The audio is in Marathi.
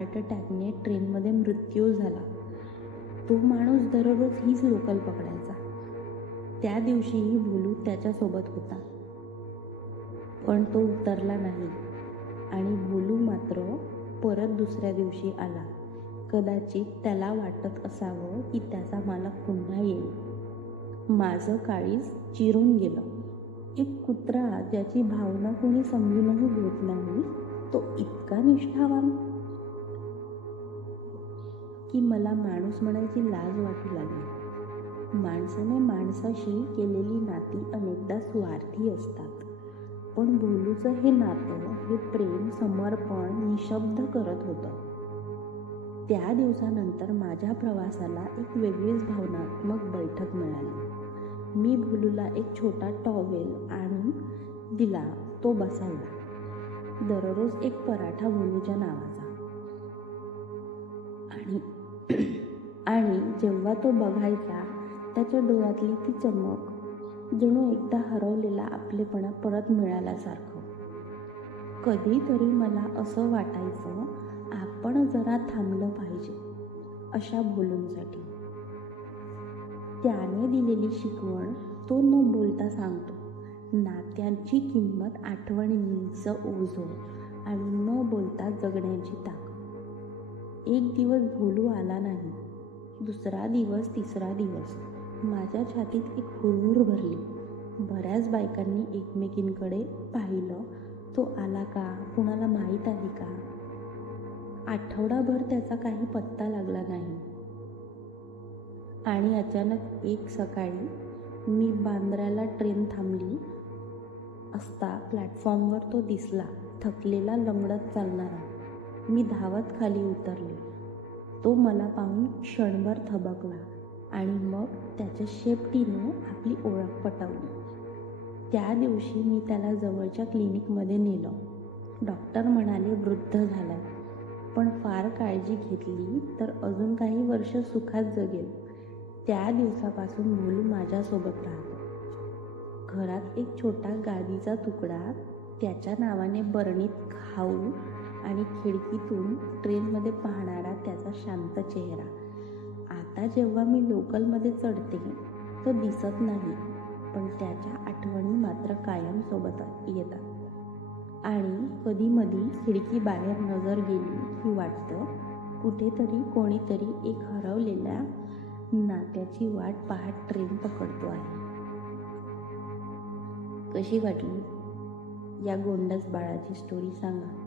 हार्ट अटॅकने ट्रेनमध्ये मृत्यू झाला. तो माणूस दररोज हीच लोकल पकडायचा. त्या दिवशीही भोलू त्याच्यासोबत होता, पण तो उतरला नाही आणि भोलू मात्र परत दुसऱ्या दिवशी आला. कदाचित त्याला वाटत असावं की त्याचा मालक पुन्हा येईल. माझं काळीज चिरून गेलं. एक कुत्रा ज्याची भावना कोणी समजूनही घेत नाही, तो इतका निष्ठावान की मला माणूस म्हणायची लाज वाटू लागली. माणसाने माणसाशी केलेली नाती अनेकदा स्वार्थी असतात, पण भोलूचं हे नातं, हे प्रेम, समर्पण निशब्द करत होतं. त्या दिवसानंतर माझ्या प्रवासाला एक वेगळीच भावनात्मक बैठक मिळाली. मी भोलूला एक छोटा टॉवेल आणून दिला. तो बसावला. दररोज एक पराठा भोलूच्या नावाचा. आणि जेव्हा तो बघायचा, त्याच्या डोळ्यातली ती चमक जणू एकदा हरवलेला आपलेपणा परत मिळाल्यासारखं. कधीतरी मला असं वाटायचं, आपण जरा थांबलं पाहिजे अशा भोलूंसाठी. त्याने दिलेली शिकवण तो न बोलता सांगतो. नात्यांची किंमत, आठवणींचं ओझं आणि न बोलता जगण्याची ताकद. एक दिवस भोलू आला नाही. दुसरा दिवस, तिसरा दिवस. माझ्या छातीत एक हुरहुर भरली. बऱ्याच बायकांनी एकमेकींकडे पाहिलं. तो आला का? कुणाला माहीत आहे का? आठवडाभर त्याचा काही पत्ता लागला नाही. आणि अचानक एक सकाळी मी बांद्र्याला ट्रेन थांबली असता प्लॅटफॉर्मवर तो दिसला, थकलेला, लंगडत चालणारा. मी धावत खाली उतरले. तो मला पाहून क्षणभर थबकला आणि मग त्याच्या शेपटीने आपली ओळख पटवली. त्या दिवशी मी त्याला जवळच्या क्लिनिकमध्ये नेलं. डॉक्टर म्हणाले वृद्ध झालाय, पण फार काळजी घेतली तर अजून काही वर्ष सुखात जगेल. त्या दिवसापासून भोलू माझ्यासोबत राहतो. घरात एक छोटा गादीचा तुकडा, त्याच्या नावाने बरणीत खाऊ आणि खिडकीतून ट्रेनमध्ये पाहणारा त्याचा शांत चेहरा. आता जेव्हा मी लोकलमध्ये चढते, तो दिसत नाही, पण त्याच्या आठवणी मात्र कायम सोबत येतात. आणि कधीमधी खिडकीबाहेर नजर गेली की वाटतं कुठेतरी कोणीतरी एक हरवलेल्या नात्याची वाट पाहत ट्रेन पकडतो आहे. कशी वाटली या गोंडस बाळाची स्टोरी सांगा.